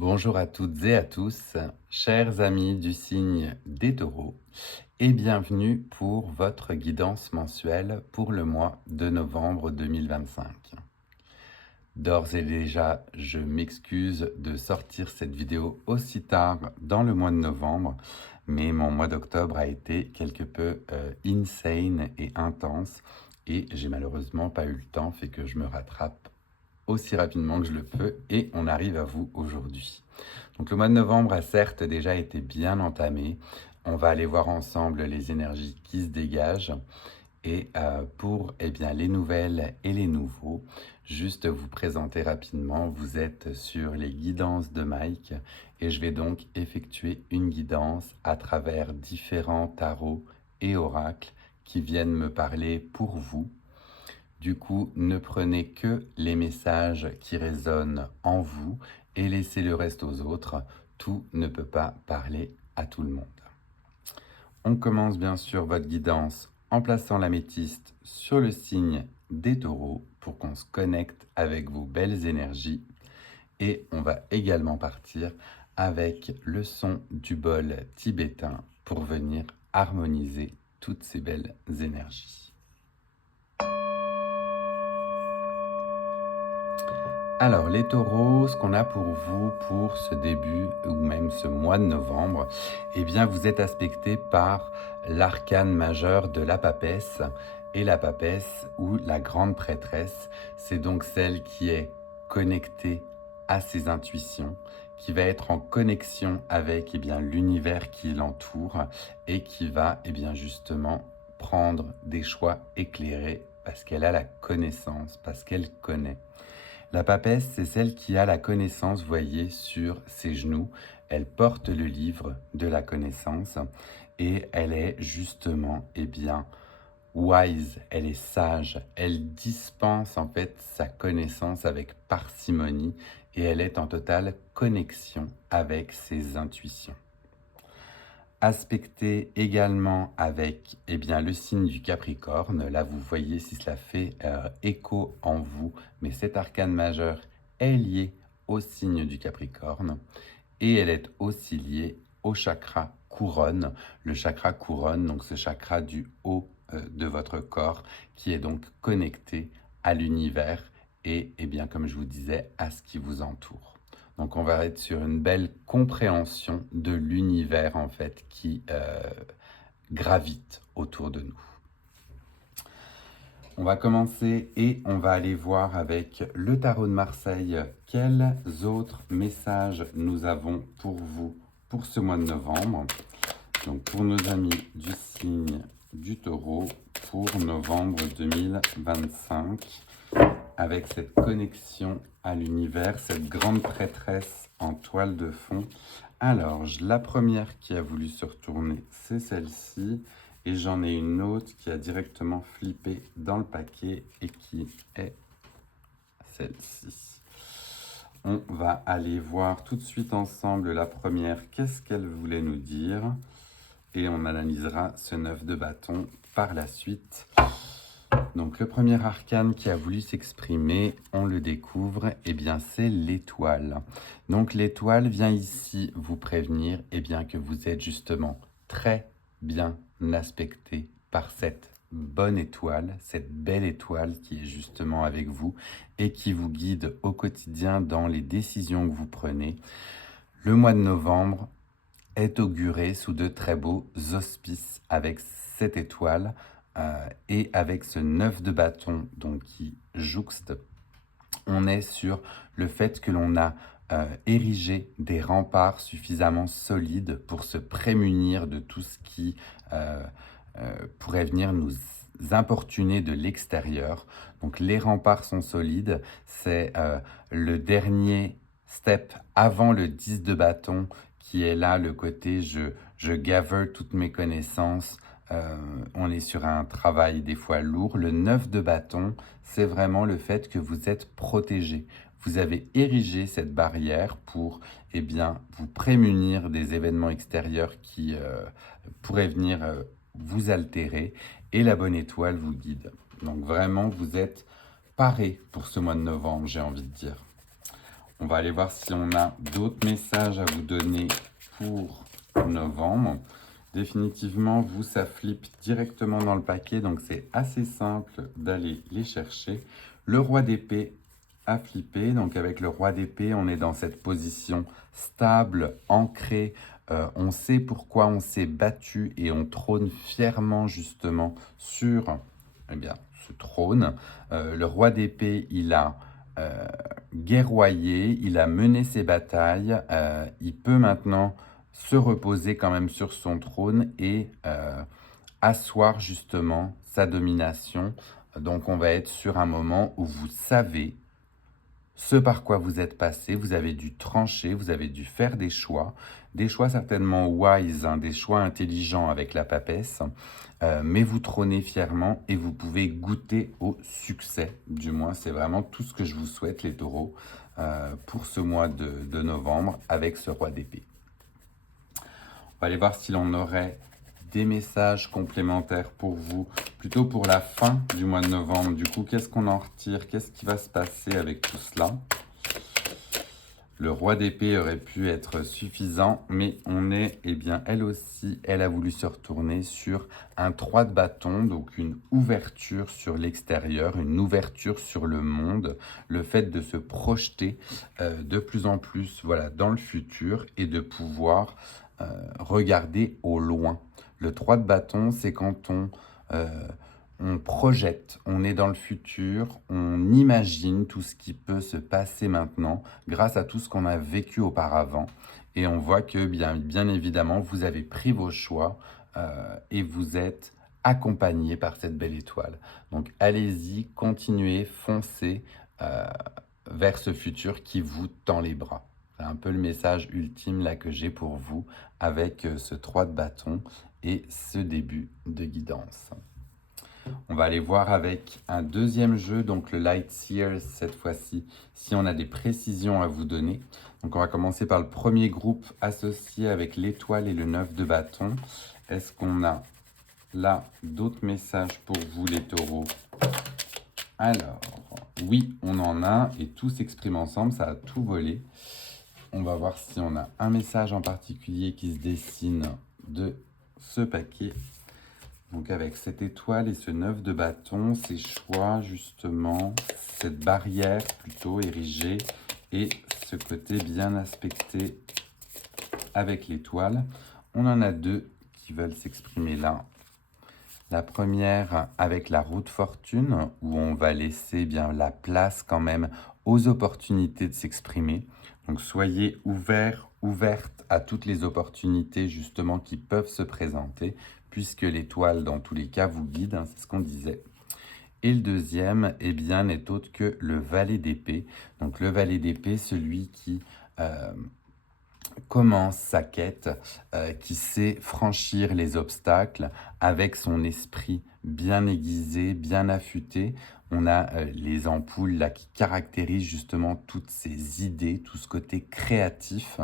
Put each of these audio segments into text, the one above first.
Bonjour à toutes et à tous, chers amis du signe des taureaux, et bienvenue pour votre guidance mensuelle pour le mois de novembre 2025. D'ores et déjà, je m'excuse de sortir cette vidéo aussi tard dans le mois de novembre, mais mon mois d'octobre a été quelque peu insane et intense, et j'ai malheureusement pas eu le temps, fait que je me rattrape aussi rapidement que je le peux et on arrive à vous aujourd'hui. Donc le mois de novembre a certes déjà été bien entamé. On va aller voir ensemble les énergies qui se dégagent. Et pour les nouvelles et les nouveaux, juste vous présenter rapidement, vous êtes sur les guidances de Mike et je vais donc effectuer une guidance à travers différents tarots et oracles qui viennent me parler pour vous. Du coup, ne prenez que les messages qui résonnent en vous et laissez le reste aux autres. Tout ne peut pas parler à tout le monde. On commence bien sûr votre guidance en plaçant l'améthyste sur le signe des taureaux pour qu'on se connecte avec vos belles énergies. Et on va également partir avec le son du bol tibétain pour venir harmoniser toutes ces belles énergies. Alors, les taureaux, ce qu'on a pour vous pour ce début ou même ce mois de novembre, eh bien, vous êtes aspecté par l'arcane majeur de la papesse. Et la papesse, ou la grande prêtresse, c'est donc celle qui est connectée à ses intuitions, qui va être en connexion avec l'univers qui l'entoure et qui va justement prendre des choix éclairés parce qu'elle a la connaissance, parce qu'elle connaît. La papesse, c'est celle qui a la connaissance, voyez, sur ses genoux. Elle porte le livre de la connaissance et elle est justement, wise, elle est sage. Elle dispense en fait sa connaissance avec parcimonie et elle est en totale connexion avec ses intuitions. Aspecté également avec le signe du Capricorne. Là, vous voyez si cela fait écho en vous, mais cet arcane majeur est lié au signe du Capricorne et elle est aussi liée au chakra couronne. Le chakra couronne, donc ce chakra du haut de votre corps qui est donc connecté à l'univers et comme je vous disais, à ce qui vous entoure. Donc on va être sur une belle compréhension de l'univers en fait qui gravite autour de nous. On va commencer et on va aller voir avec le tarot de Marseille quels autres messages nous avons pour vous pour ce mois de novembre. Donc pour nos amis du signe du taureau pour novembre 2025 avec cette connexion à l'univers, cette grande prêtresse en toile de fond. Alors, la première qui a voulu se retourner, c'est celle-ci. Et j'en ai une autre qui a directement flippé dans le paquet et qui est celle-ci. On va aller voir tout de suite ensemble la première, qu'est-ce qu'elle voulait nous dire. Et on analysera ce 9 de bâton par la suite. Donc le premier arcane qui a voulu s'exprimer, on le découvre, c'est l'étoile. Donc l'étoile vient ici vous prévenir que vous êtes justement très bien aspecté par cette bonne étoile, cette belle étoile qui est justement avec vous et qui vous guide au quotidien dans les décisions que vous prenez. Le mois de novembre est auguré sous de très beaux auspices avec cette étoile et avec ce 9 de bâton donc qui jouxte. On est sur le fait que l'on a érigé des remparts suffisamment solides pour se prémunir de tout ce qui pourrait venir nous importuner de l'extérieur. Donc les remparts sont solides, c'est le dernier step avant le 10 de bâton qui est là le côté je gather toutes mes connaissances. On est sur un travail des fois lourd. Le 9 de bâton, c'est vraiment le fait que vous êtes protégé. Vous avez érigé cette barrière pour vous prémunir des événements extérieurs qui pourraient venir vous altérer. Et la bonne étoile vous guide. Donc vraiment, vous êtes paré pour ce mois de novembre, j'ai envie de dire. On va aller voir si on a d'autres messages à vous donner pour novembre. Définitivement, vous, ça flippe directement dans le paquet, donc c'est assez simple d'aller les chercher. Le roi d'épée a flippé, donc avec le roi d'épée, on est dans cette position stable, ancrée. On sait pourquoi on s'est battu et on trône fièrement justement sur ce trône. Le roi d'épée, il a guerroyé, il a mené ses batailles, il peut maintenant se reposer quand même sur son trône et asseoir justement sa domination. Donc on va être sur un moment où vous savez ce par quoi vous êtes passé, vous avez dû trancher, vous avez dû faire des choix certainement wise, hein, des choix intelligents avec la papesse, mais vous trônez fièrement et vous pouvez goûter au succès. Du moins, c'est vraiment tout ce que je vous souhaite, les taureaux, pour ce mois de novembre avec ce roi d'épée. On va aller voir si l'on aurait des messages complémentaires pour vous, plutôt pour la fin du mois de novembre. Du coup, qu'est-ce qu'on en retire? Qu'est-ce qui va se passer avec tout cela? Le roi d'épée aurait pu être suffisant, mais on est, eh bien, elle aussi, elle a voulu se retourner sur un 3 de bâton, donc une ouverture sur l'extérieur, une ouverture sur le monde, le fait de se projeter de plus en plus, voilà, dans le futur et de pouvoir regarder au loin. Le 3 de bâton, c'est quand on projette, on est dans le futur, on imagine tout ce qui peut se passer maintenant grâce à tout ce qu'on a vécu auparavant. Et on voit que bien évidemment, vous avez pris vos choix et vous êtes accompagné par cette belle étoile. Donc allez-y, continuez, foncez vers ce futur qui vous tend les bras. C'est un peu le message ultime là que j'ai pour vous avec ce 3 de bâton et ce début de guidance. On va aller voir avec un deuxième jeu, donc le Light Seers cette fois-ci, si on a des précisions à vous donner. Donc on va commencer par le premier groupe associé avec l'étoile et le 9 de bâton. Est-ce qu'on a là d'autres messages pour vous les taureaux? Alors, oui, on en a et tout s'exprime ensemble, ça a tout volé. On va voir si on a un message en particulier qui se dessine de ce paquet. Donc avec cette étoile et ce 9 de bâton, ces choix justement, cette barrière plutôt érigée et ce côté bien aspecté avec l'étoile. On en a deux qui veulent s'exprimer là. La première avec la roue de fortune où on va laisser bien la place quand même aux opportunités de s'exprimer. Donc soyez ouverts, ouvertes à toutes les opportunités justement qui peuvent se présenter puisque l'étoile dans tous les cas vous guide, hein, c'est ce qu'on disait. Et le deuxième, eh bien, n'est autre que le valet d'épée. Donc le valet d'épée, celui qui commence sa quête, qui sait franchir les obstacles avec son esprit bien aiguisé, bien affûté. On a les ampoules là qui caractérisent justement toutes ces idées, tout ce côté créatif.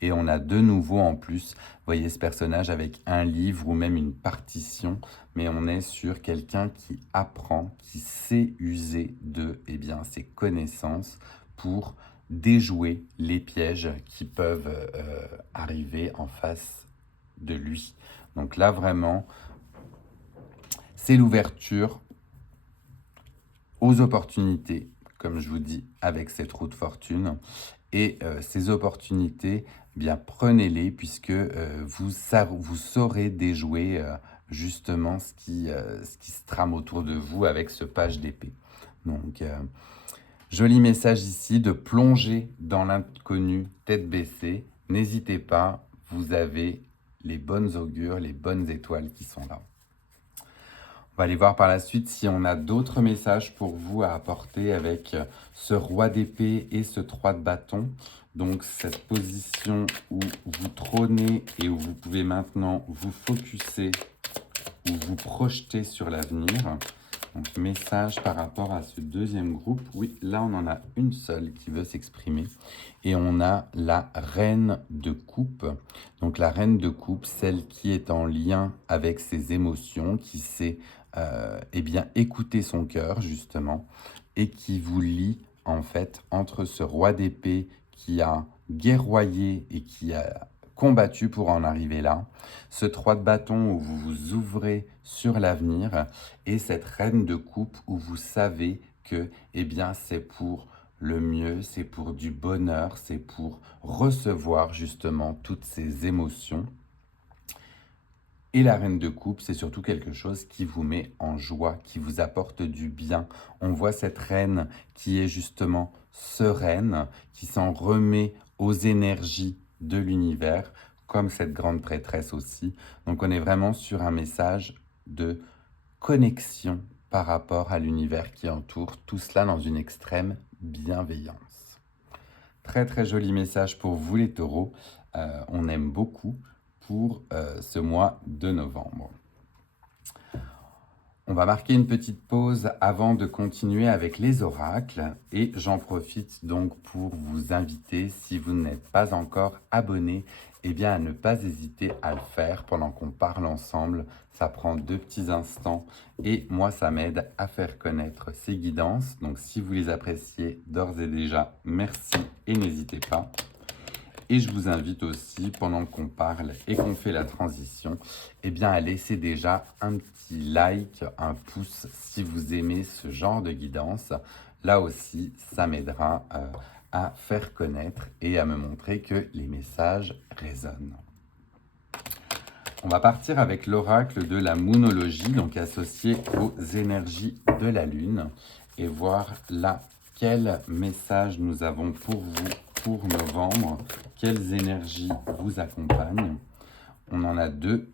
Et on a de nouveau en plus, vous voyez ce personnage avec un livre ou même une partition, mais on est sur quelqu'un qui apprend, qui sait user de ses connaissances pour déjouer les pièges qui peuvent arriver en face de lui. Donc là, vraiment, c'est l'ouverture aux opportunités, comme je vous dis, avec cette roue de fortune. Et ces opportunités, prenez-les puisque vous saurez déjouer justement ce qui se trame autour de vous avec ce page d'épée. Donc, joli message ici de plonger dans l'inconnu tête baissée. N'hésitez pas, vous avez les bonnes augures, les bonnes étoiles qui sont là. On va aller voir par la suite si on a d'autres messages pour vous à apporter avec ce roi d'épée et ce 3 de bâton. Donc cette position où vous trônez et où vous pouvez maintenant vous focuser ou vous projeter sur l'avenir. Donc, message par rapport à ce deuxième groupe. Oui, là, on en a une seule qui veut s'exprimer. Et on a la reine de coupe. Donc, la reine de coupe, celle qui est en lien avec ses émotions, qui sait écouter son cœur, justement, et qui vous lie, en fait, entre ce roi d'épée qui a guerroyé et qui a combattu pour en arriver là. Ce 3 de bâton où vous vous ouvrez sur l'avenir et cette reine de coupe où vous savez que eh bien, c'est pour le mieux, c'est pour du bonheur, c'est pour recevoir justement toutes ces émotions. Et la reine de coupe, c'est surtout quelque chose qui vous met en joie, qui vous apporte du bien. On voit cette reine qui est justement sereine, qui s'en remet aux énergies de l'univers, comme cette grande prêtresse aussi. Donc on est vraiment sur un message de connexion par rapport à l'univers qui entoure, tout cela dans une extrême bienveillance. Très très joli message pour vous les taureaux, on aime beaucoup pour ce mois de novembre. On va marquer une petite pause avant de continuer avec les oracles et j'en profite donc pour vous inviter, si vous n'êtes pas encore abonné, eh bien à ne pas hésiter à le faire pendant qu'on parle ensemble. Ça prend 2 petits instants et moi ça m'aide à faire connaître ces guidances. Donc si vous les appréciez d'ores et déjà, merci et n'hésitez pas. Et je vous invite aussi, pendant qu'on parle et qu'on fait la transition, eh bien, à laisser déjà un petit like, un pouce si vous aimez ce genre de guidance. Là aussi, ça m'aidera à faire connaître et à me montrer que les messages résonnent. On va partir avec l'oracle de la moonologie, donc associé aux énergies de la Lune, et voir là quel message nous avons pour vous pour novembre, quelles énergies vous accompagnent. On en a 2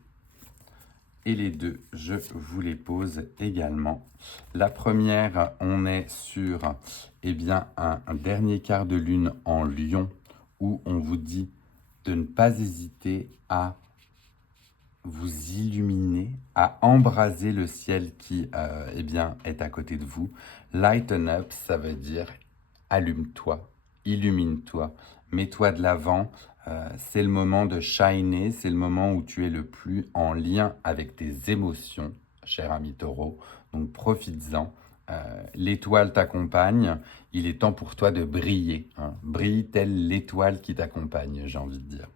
et les 2, je vous les pose également. La première, on est sur eh bien, un dernier quart de lune en Lion où on vous dit de ne pas hésiter à vous illuminer, à embraser le ciel qui eh bien, est à côté de vous. Lighten up, ça veut dire allume-toi, illumine-toi, mets-toi de l'avant. C'est le moment de shiner, c'est le moment où tu es le plus en lien avec tes émotions, cher ami taureau. Donc profites-en. L'étoile t'accompagne, il est temps pour toi de briller. Hein. Brille telle l'étoile qui t'accompagne, j'ai envie de dire.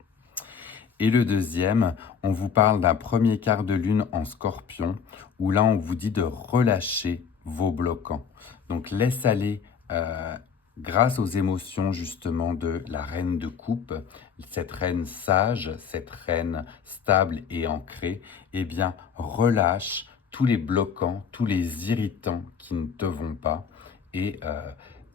Et le deuxième, on vous parle d'un premier quart de lune en Scorpion, où là on vous dit de relâcher vos bloquants. Donc laisse aller, grâce aux émotions justement de la reine de coupe, cette reine sage, cette reine stable et ancrée, eh bien relâche tous les bloquants, tous les irritants qui ne te vont pas et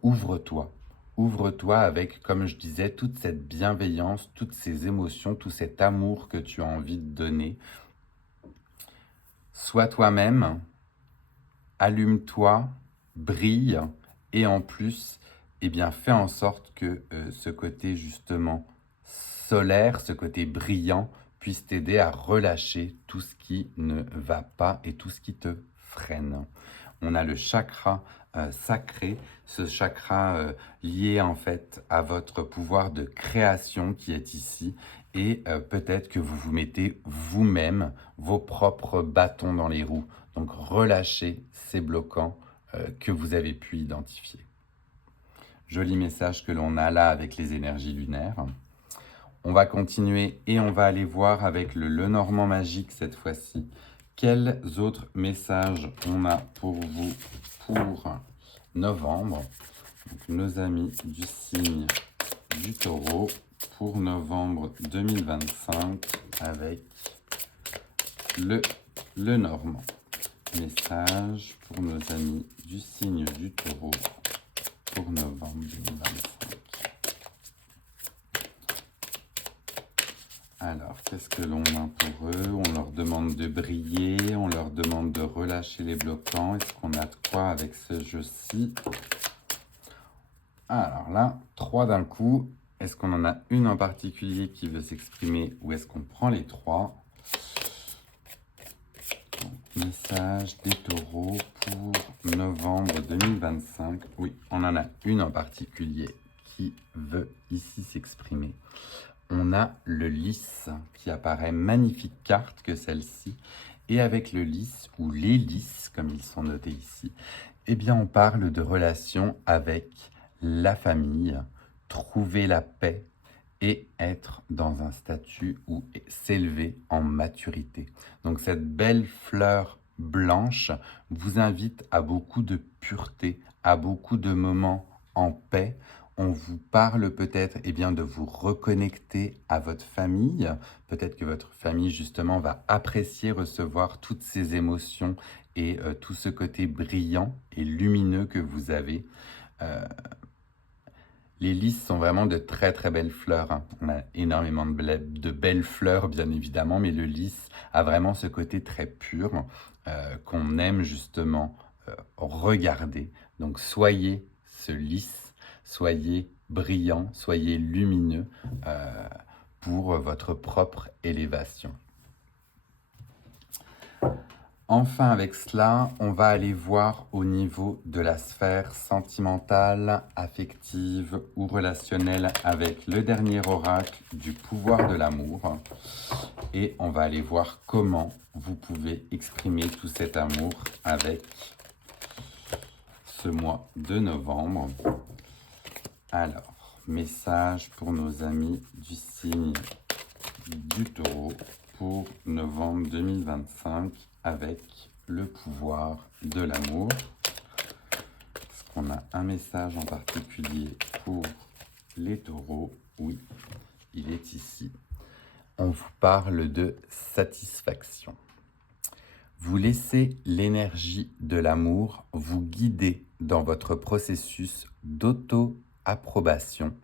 ouvre-toi. Ouvre-toi avec, comme je disais, toute cette bienveillance, toutes ces émotions, tout cet amour que tu as envie de donner. Sois toi-même, allume-toi, brille et en plus, eh bien, fais en sorte que ce côté justement solaire, ce côté brillant puisse t'aider à relâcher tout ce qui ne va pas et tout ce qui te freine. On a le chakra sacré, ce chakra lié en fait à votre pouvoir de création qui est ici et peut-être que vous vous mettez vous-même vos propres bâtons dans les roues. Donc relâchez ces bloquants que vous avez pu identifier. Joli message que l'on a là avec les énergies lunaires. On va continuer et on va aller voir avec le Lenormand magique cette fois-ci. Quels autres messages on a pour vous pour novembre? Donc, nos amis du signe du taureau pour novembre 2025 avec le Lenormand. Message pour nos amis du signe du taureau pour novembre 2025. Alors, qu'est-ce que l'on a pour eux? On leur demande de briller, on leur demande de relâcher les bloquants. Est-ce qu'on a de quoi avec ce jeu-ci? Alors là, 3 d'un coup. Est-ce qu'on en a une en particulier qui veut s'exprimer ou est-ce qu'on prend les 3? Message des taureaux pour novembre 2025. Oui, on en a une en particulier qui veut ici s'exprimer. On a le lys qui apparaît, magnifique carte que celle-ci. Et avec le lys, ou les lys, comme ils sont notés ici, eh bien on parle de relation avec la famille. trouver la paix et être dans un statut où s'élever en maturité. Donc cette belle fleur blanche vous invite à beaucoup de pureté, à beaucoup de moments en paix. On vous parle peut-être de vous reconnecter à votre famille. Peut-être que votre famille justement va apprécier recevoir toutes ces émotions et tout ce côté brillant et lumineux que vous avez. Les lys sont vraiment de très très belles fleurs, hein. On a énormément de belles fleurs bien évidemment, mais le lys a vraiment ce côté très pur qu'on aime justement regarder. Donc soyez ce lys, soyez brillant, soyez lumineux pour votre propre élévation. Enfin, avec cela, on va aller voir au niveau de la sphère sentimentale, affective ou relationnelle avec le dernier oracle du pouvoir de l'amour. Et on va aller voir comment vous pouvez exprimer tout cet amour avec ce mois de novembre. Alors, message pour nos amis du signe du Taureau pour novembre 2025 avec le pouvoir de l'amour. Est-ce qu'on a un message en particulier pour les taureaux? Oui, il est ici. On vous parle de satisfaction. Vous laissez l'énergie de l'amour vous guider dans votre processus d'auto-approbation,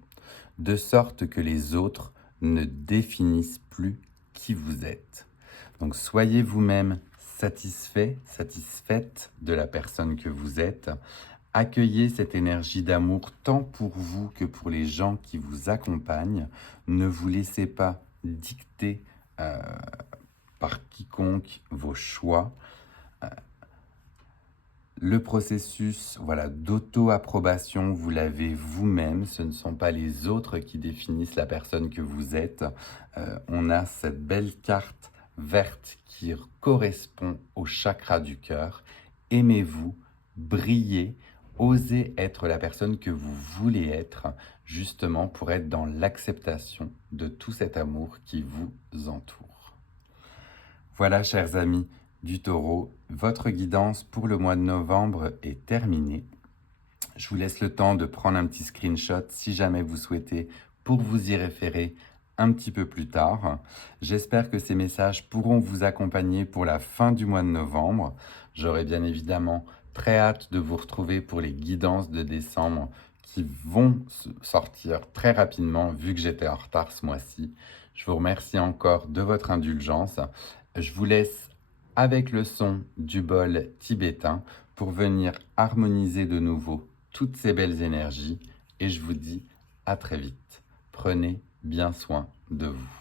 de sorte que les autres ne définissent plus qui vous êtes. Donc soyez vous-même satisfait, satisfaite de la personne que vous êtes. Accueillez cette énergie d'amour tant pour vous que pour les gens qui vous accompagnent. Ne vous laissez pas dicter par quiconque vos choix. Le processus d'auto-approbation, vous l'avez vous-même. Ce ne sont pas les autres qui définissent la personne que vous êtes. On a cette belle carte verte qui correspond au chakra du cœur. Aimez-vous, brillez, osez être la personne que vous voulez être, justement pour être dans l'acceptation de tout cet amour qui vous entoure. Voilà, chers amis du Taureau, votre guidance pour le mois de novembre est terminée. Je vous laisse le temps de prendre un petit screenshot si jamais vous souhaitez pour vous y référer un petit peu plus tard. J'espère que ces messages pourront vous accompagner pour la fin du mois de novembre. J'aurai bien évidemment très hâte de vous retrouver pour les guidances de décembre qui vont sortir très rapidement vu que j'étais en retard ce mois-ci. Je vous remercie encore de votre indulgence. Je vous laisse avec le son du bol tibétain pour venir harmoniser de nouveau toutes ces belles énergies et je vous dis à très vite. Prenez bien soin de vous.